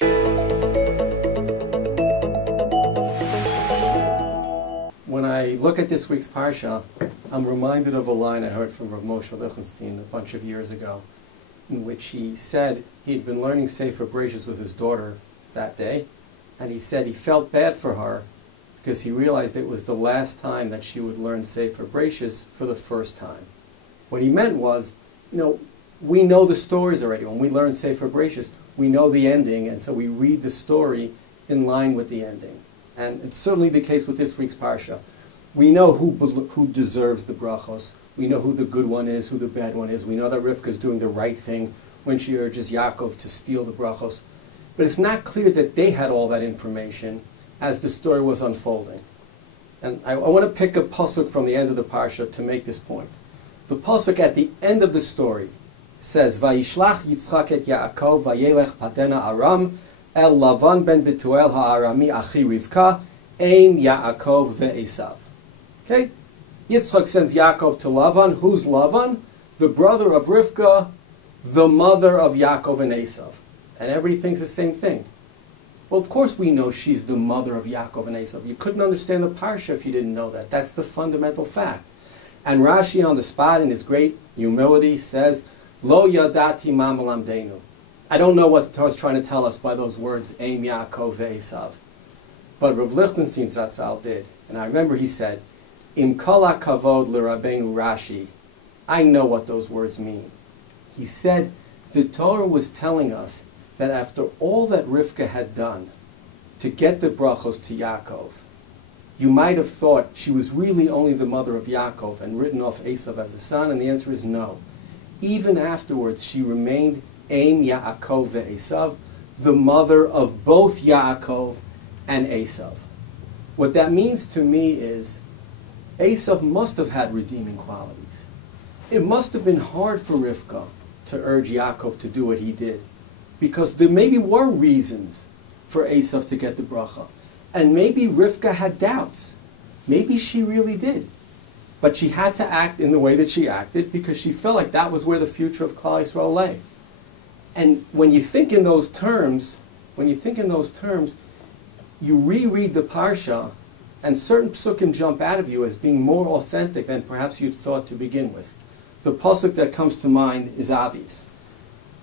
When I look at this week's Parsha, I'm reminded of a line I heard from Rav Moshe Lichtenstein a bunch of years ago, in which he said he'd been learning Sefer Bereshis with his daughter that day, and he said he felt bad for her because he realized it was the last time that she would learn Sefer Bereshis for the first time. What he meant was, we know the stories already. When we learn Sefer Bereshis, we know the ending, and so we read the story in line with the ending. And it's certainly the case with this week's Parsha. We know who deserves the brachos. We know who the good one is, who the bad one is. We know that Rivka is doing the right thing when she urges Yaakov to steal the brachos. But it's not clear that they had all that information as the story was unfolding. And I want to pick a pasuk from the end of the Parsha to make this point. The pasuk at the end of the story says, "Vayishlach Yitzchak et Yaakov vayelech padena Aram el Lavan ben Betuel ha'arami achi Rivka ein Yaakov ve'esav." Okay? Yitzchak sends Yaakov to Lavan. Who's Lavan? The brother of Rivka, the mother of Yaakov and Esav. And everybody thinks the same thing. Well, of course we know she's the mother of Yaakov and Esav. You couldn't understand the Parsha if you didn't know that. That's the fundamental fact. And Rashi on the spot in his great humility says, Lo yadati ma melamdenu. I don't know what the Torah is trying to tell us by those words, Ein Yaakov ve'esav. But Rav Lichtenstein Zatzal did. And I remember he said, Im kol hakavod l'Rabbeinu Rashi. I know what those words mean. He said the Torah was telling us that after all that Rivka had done to get the brachos to Yaakov, you might have thought she was really only the mother of Yaakov and written off Esav as a son, and the answer is no. Even afterwards, she remained Ein Yaakov ve'esav, the mother of both Yaakov and Esav. What that means to me is Esav must have had redeeming qualities. It must have been hard for Rivka to urge Yaakov to do what he did, because there maybe were reasons for Esav to get the bracha. And maybe Rivka had doubts. Maybe she really did. But she had to act in the way that she acted because she felt like that was where the future of Klal Yisrael lay. And when you think in those terms, you reread the Parsha, and certain psukim jump out of you as being more authentic than perhaps you'd thought to begin with. The pasuk that comes to mind is obvious.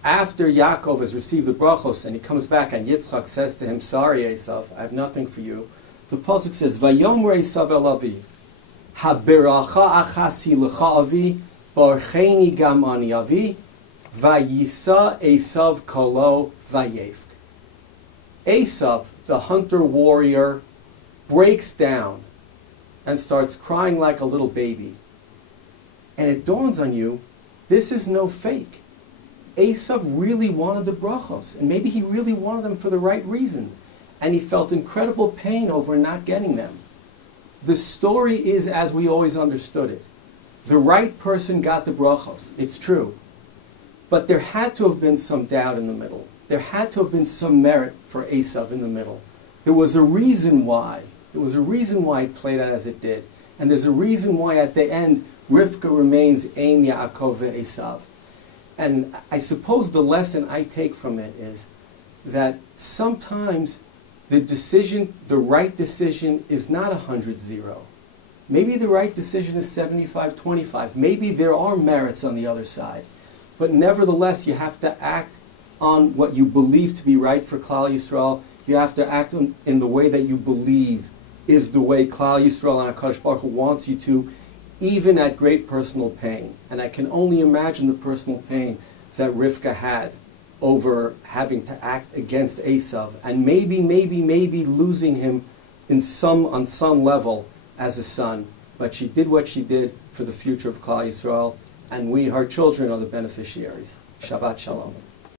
After Yaakov has received the brachos and he comes back and Yitzchak says to him, "Sorry, Esav, I have nothing for you," the pasuk says, "Vayomer Esav el avi, haberacha achasi lecha avi, barcheni gam ani avi, vayisa Esav kolo vayevk." Esav, the hunter-warrior, breaks down and starts crying like a little baby. And it dawns on you, this is no fake. Esav really wanted the brachos, and maybe he really wanted them for the right reason, and he felt incredible pain over not getting them. The story is as we always understood it. The right person got the brachos, it's true. But there had to have been some doubt in the middle. There had to have been some merit for Esav in the middle. There was a reason why. There was a reason why it played out as it did. And there's a reason why at the end, Rivka remains Ein Yaakov ve'esav. And I suppose the lesson I take from it is that sometimes the right decision is not 100-0. Maybe the right decision is 75-25. Maybe there are merits on the other side. But nevertheless, you have to act on what you believe to be right for Klal Yisrael. You have to act in the way that you believe is the way Klal Yisrael and HaKadosh Baruch Hu wants you to, even at great personal pain. And I can only imagine the personal pain that Rivka had over having to act against Esav, and maybe losing him on some level as a son. But she did what she did for the future of Klal Yisrael, and we, her children, are the beneficiaries. Shabbat Shalom.